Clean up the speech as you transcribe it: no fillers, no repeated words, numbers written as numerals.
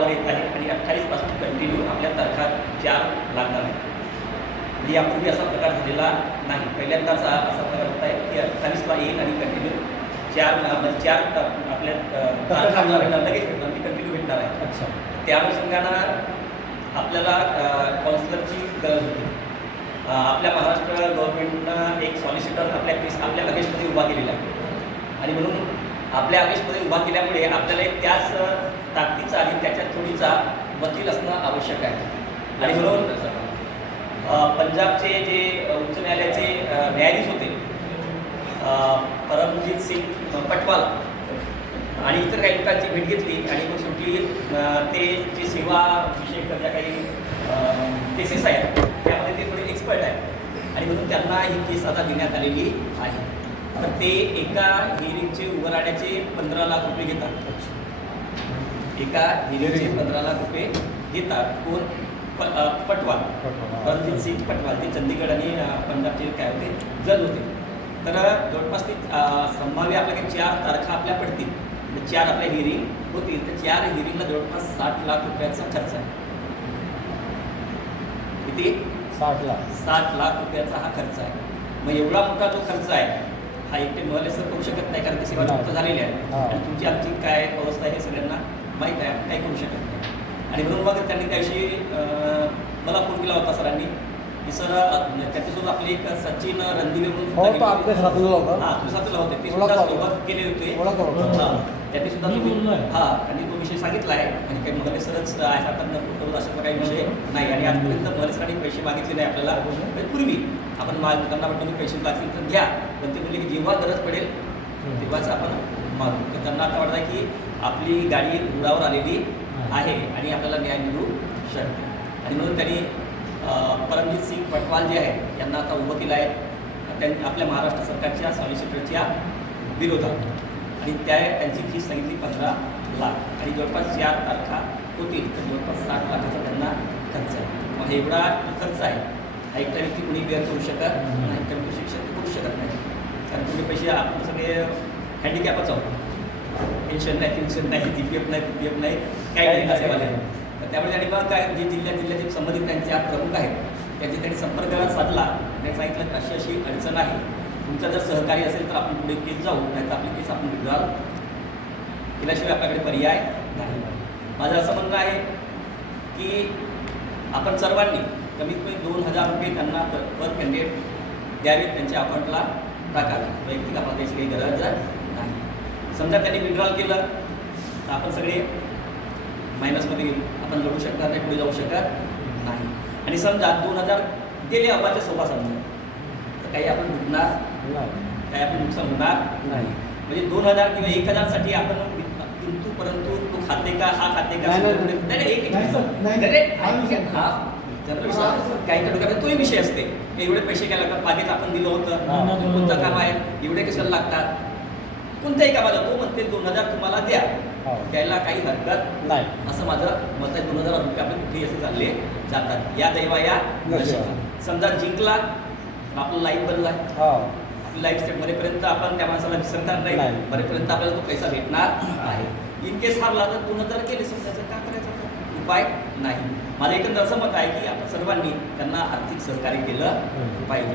जोरावर येत आहे आणि 28 पासून कंटिन्यू आपल्या तारखा 4 लागणार आहे. म्हणजे यापूर्वी असा प्रकार झालेला नाही. पहिल्यांदाच असा प्रकार होत आहे की 28ला येईल आणि कंटिन्यू 4 आपल्या तारखा लगेच भेटणार, म्हणजे कंटिन्यू भेटणार आहे. अच्छा. त्या अनुषंगानं आपल्याला काउन्सिलरची गरज होती. आपल्या महाराष्ट्र गव्हर्नमेंटनं एक सॉलिसिटर आपल्या अगेन्स्टमध्ये उभा केलेला आहे आणि म्हणून आपल्या अगेन्स्टमध्ये उभा केल्यामुळे आपल्याला एक त्याच ताकदीचा आणि त्याच्यात थोडीचा वकील असणं आवश्यक आहे. आणि म्हणून पंजाबचे जे उच्च न्यायालयाचे न्यायाधीश होते परमजीत सिंग पटवाल आणि इतर काही लोकांची भेट घेतली आणि मग शेवटी ते जे सेवा विषयक ज्या काही केसेस आहेत त्यामध्ये ते थोडे एक्सपर्ट आहेत आणि म्हणून त्यांना ही केस आता देण्यात आलेली आहे. तर ते एका हिअरिंगचे उभं राहण्याचे 15 लाख रुपये घेतात. एका हिअरिंगचे 15 लाख रुपये घेतात. कोण? पटवाल, परमजीत सिंग पटवाल, ते चंदीगड आणि पंजाबचे काय होते जज होते. तर जवळपास ते संभाव्य आपल्याकडे 4 तारखा आपल्या पडतील, 4 आपल्या हिअरिंग होतील. तर 4 हिअरिंगला जवळपास 60 लाख रुपयाचा खर्च आहे. किती? 60 लाख रुपयाचा हा खर्च आहे. मग एवढा मोठा जो खर्च आहे हा एकटे महलेसर करू शकत नाही, कारण ते सेवा निवृत्त झालेली आहे आणि तुमची आमची काय अवस्था आहे हे सगळ्यांना माहीत आहे. काही करू शकत नाही. आणि म्हणून मग त्यांनी त्याशी मला फोन केला होता सरांनी की सर त्याच्यासोबत आपले एक सचिन रणदिवे म्हणून आपल्या साथीला होता. हां, आपल्या साथीला होते. ते सुद्धा सोबत केले होते. हां, त्यांनी सुद्धा त्यांनी तो विषय सांगितला आहे आणि काही महले सरच आहे आता अशा काही विषय नाही. आणि आजपर्यंत महले सरांनी पैसे मागितले नाही आपल्याला. पूर्वी आपण त्यांना म्हटलं की पैसे लागतील तर घ्या, पण ते म्हणले की जेव्हा गरज पडेल तेव्हाच आपण मागू. तर त्यांना आता वाटतं की आपली गाडी रुळावर आलेली आहे आणि आपल्याला न्याय मिळू शकते. आणि म्हणून त्यांनी परमजीत सिंग पटवाल जे आहेत यांना आता उभं केलं आहे त्यांनी आपल्या महाराष्ट्र सरकारच्या सॉलिसिटरच्या विरोधात. आणि त्यांची फीस सांगितली 15 लाख आणि जवळपास 4 तारखा होतील. तर जवळपास 60 लाखाचा त्यांना खर्च आहे. मग एवढा खर्च आहे हा एकटा व्यक्ती कुणी बेअर करू शकत नाही, कमी शिक्षक करू शकत नाही. कारण तुम्ही पैसे आपण सगळे हँडिकॅपच आहोत. पेन्शन नाही, GPF नाही, PPF नाही, काही नाही असेवाले. तर त्यामुळे आणि मग काय जे जिल्ह्याचे संबंधित त्यांचे प्रमुख आहेत त्यांनी संपर्क साधला आणि सांगितलं की अशी अशी अडचण आहे, तुमचं जर सहकार्य असेल तर आपण पुढे केस जाऊ, नाही तर आपली केस आपण विड्रॉल केल्याशिवाय आपल्याकडे पर्याय नाही. माझं असं म्हणणं आहे की आपण सर्वांनी कमीत कमी 2000 रुपये त्यांना पर कॅन्डिडेट द्यावेत, त्यांच्या अकाउंटला टाकावे. वैयक्तिक आपण त्याची काही गरज नाही. समजा त्यांनी विड्रॉल केलं तर आपण सगळे मायनसमध्ये गेलो, आपण लढू शकणार नाही, पुढे जाऊ शकत नाही. आणि समजा 2000 गेले अबाच्या सोबा समजा तर काही आपण दुखणार काही आपण नुकसान होणार नाही. म्हणजे 2000 किंवा 1000साठी आपण किंतु परंतु तो खाते का हा खाते का काही ठिकाणी तोही विषय असते. एवढे पैसे काय लागतात, बागेत आपण दिलं होतं, कोणतं काम आहे, एवढे कशाला लागतात, कोणत्याही कामाला तो म्हणते 2000 तुम्हाला द्या, द्यायला काही हरकत नाही असं माझं मत आहे. 2000 रुपये आपले कुठेही असे चालले जातात. या दैवा या समजा जिंकला आपलं लाईफ बनला, आपली लाईफ सेट मरेपर्यंत आपण त्या माणसाला विसरणार नाही, मरेपर्यंत आपल्याला तो पैसा भेटणार आहे. इन केस हारला तर 2000 केले समजायचं काय करायचं उपाय नाही. माझं एकंदर असं मत आहे की आपण सर्वांनी त्यांना आर्थिक सहकार्य केलं पाहिजे.